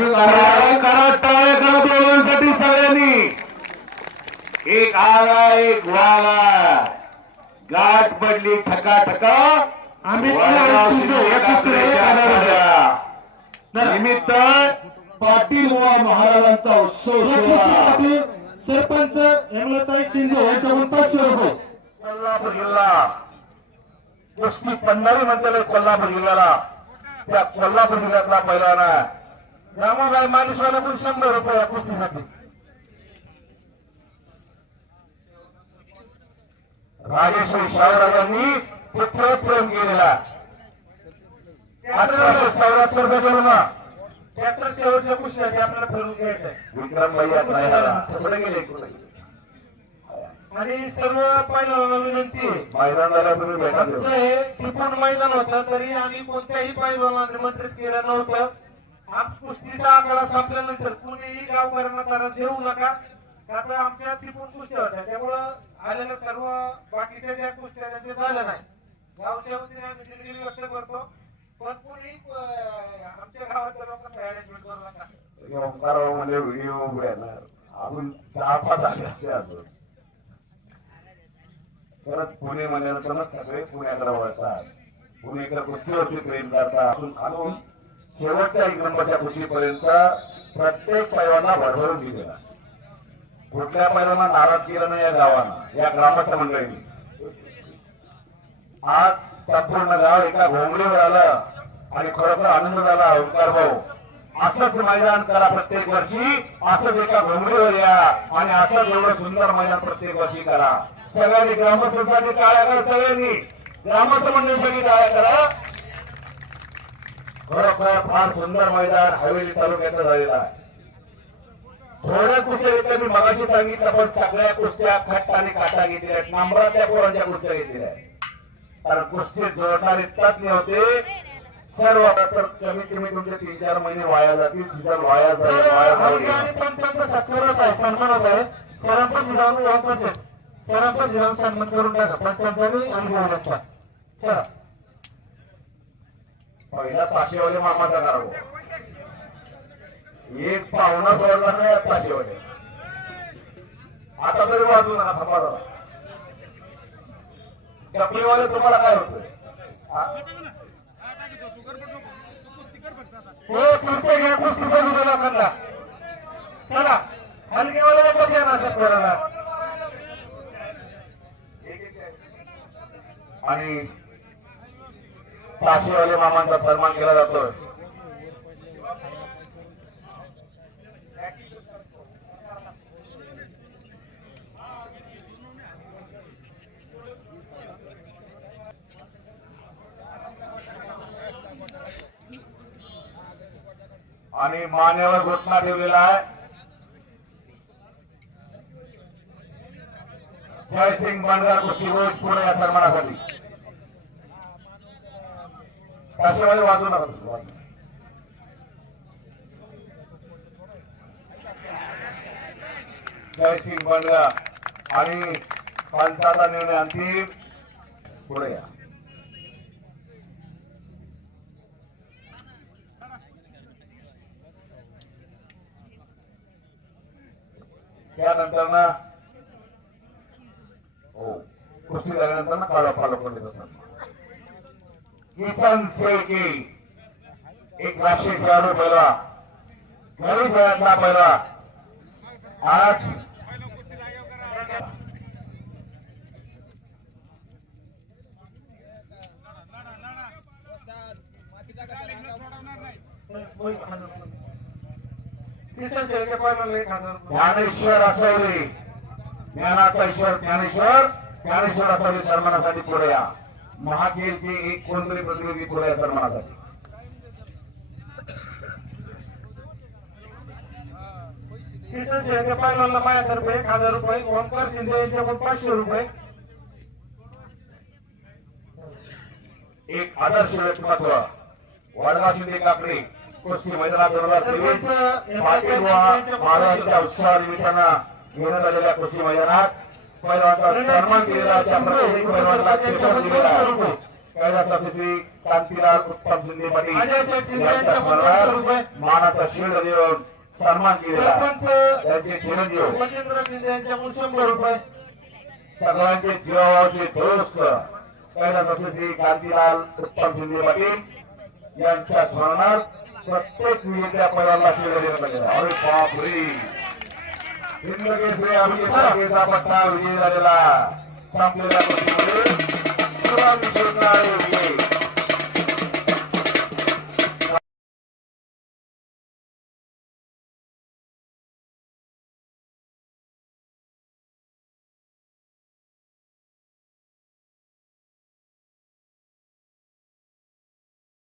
करा टाळ्या करा दोघांसाठी सगळ्यांनी एक आला एक वाला गाठ पडली ठका ठका आम्ही निमित्त पाटील बुवा महाराजांचा उत्सव या सरपंच हेमलताई शिंदे यांच्याकडून पाचशे रुपये कोल्हापूर जिल्हा कुस्ती पंढरी म्हणते कोल्हापूर जिल्ह्याला त्या कोल्हापूर जिल्ह्यातला पहिला त्यामुळे माणसाला पण शंभर रुपये या कुस्तीसाठी. राजेश्वरी शाहराजांनी पुत्र प्रेम केलेला. चौऱ्याहत्तर रुपये ना ट्रॅक्टर शेवटच्या कुस्ती आपल्याला फिरून घ्यायचं विक्रम भैया गेले? आणि सर्व पहिल्यांदा विनंती. मैदानाला तुम्ही भेटा. हे टिपून मैदान होतं तरी आम्ही कोणत्याही पैलवानाला निमंत्रित केलं नव्हतं. कुस्तीचा आकडा संपल्यानंतर कुणीही गावकऱ्यांना त्याला देऊ नका. त्यामुळे आमच्या टिपून कुस्त्या होत्या त्यामुळं आलेल्या सर्व बाकीच्या ज्या कुस्त्या त्यांच्या झाल्या नाही. गावच्या वतीने आम्ही दिलगिरी व्यक्त करतो. पण कुणी आमच्या गावातल्या लोकांना ऍडजस्टमेंट करू नका. ओंकाराव म्हणजे व्हिडिओ उभे अजून दहा पाच आले असते अजून. परत पुणे म्हणल्यानंतर सगळे पुण्याकडे वळतात. पुणेकडे कुस्तीवरती प्रेम करतात अजून अजून शेवटच्या एक नंबरच्या खुशीपर्यंत प्रत्येक पैलवाना भरभरून दिलेला. कुठल्या पैलवाना नाराज केलं नाही या गावानं या ग्रामस्थ मंडळींनी. आज संपूर्ण गाव एका घोंगडीवर आलं आणि खरोखर आनंद झाला ओंकार भाऊ. असंच मैदान करा प्रत्येक वर्षी असंच एका घोंगडीवर या आणि असंच एवढं सुंदर मैदान प्रत्येक वर्षी करा. सगळ्यांनी ग्रामस्थांसाठी टाळ्या करा सगळ्यांनी. ग्रामस्थ मंडळीसाठी टाळ्या करा. खरोखर फार सुंदर मैदान हवेली तालुक्याचं झालेलं आहे. थोड्या कुस्त्या घेतल्या मी मगाशी सांगितलं पण सगळ्या कुस्त्या खट्ट आणि काटा घेतल्या आहेत. नंबरातल्या पोरांच्या कुस्त्या घेतलेल्या आहेत. कारण कुस्ती जोडणारे तज्ञ होते. सर्व तर कमीत कमी तुमचे तीन चार महिने वाया जातील सीझन वाया पंचांचा सत्कार होत आहे सन्मान होत आहे. सरांपाशी जाऊन वापस आहे. सरांपाशी जाऊन सन्मान करून टाका. पंचांचा आणि अनुभवांचा चला. पहिला पाचशेवाले मामाचा करावं एक पाहुणा सोडला नाही पाचशेवाले. आता तरी वाजू नका थांबा जरा. कपडेवाले तुम्हाला काय होतोय? हो? घ्या कुस्ती चला हलगीवाला कसं येणार आणि काशीवाले मामांचा सन्मान केला जातोय. आणि मानेवर घोटणा ठेवलेला आहे. जयसिंग बंडगार कुस्ती रोज पुढे या सन्मानासाठी. शासनामध्ये वाजवू नका जयसिंग बंडगा. आणि पंचाचा निर्णय अंतिम. पुढे या. त्यानंतर ना हो कृषी झाल्यानंतर ना काळा फॉलो करत असतात किसन शेळके एक राष्ट्रीय खेळाडू पहिला. गरीब खेळातला पहिला. आज. ज्ञानेश्वर असवडे ज्ञानाचा ईश्वर ज्ञानेश्वर. ज्ञानेश्वर असवडे सन्मानासाठी पुढे या. महाखेलचे एक कोणतरी प्रतिनिधी पुढे शेळके पहिल्यांदा माझ्यातर्फे एक हजार रुपये ओंकार शिंदे यांच्याकडून पाचशे रुपये. एक आदर्श व्यक्तिमत्व वडगाव शिंदे काकडे कुस्ती मैदानात दोन हजार तेवीस पाटील घेण्यात आलेल्या कुस्ती मैदानात कैलासाचे श्री कांतीलाल उत्तम शिंदे पाटील यांच्या. स्मरणार्थ मानाचा शिल्ड देऊन सन्मान केलेला त्यांचे चिरंजीव महेंद्र शिंदे यांच्याकडून शंभर रुपये सगळ्यांचे जीवाचे दोस्त कैलासाचे श्री कांतीलाल उत्तम शिंदे पाटील यांच्या स्मरणार्थ प्रत्येक विजेत्या पैलवानला शिल्ड देण्यात आलेला. अरे बापरे हिंदकेसरी अभिनेता पट्टा विजयी झालेला संपलेल्या कुस्तीमध्ये सुरुवात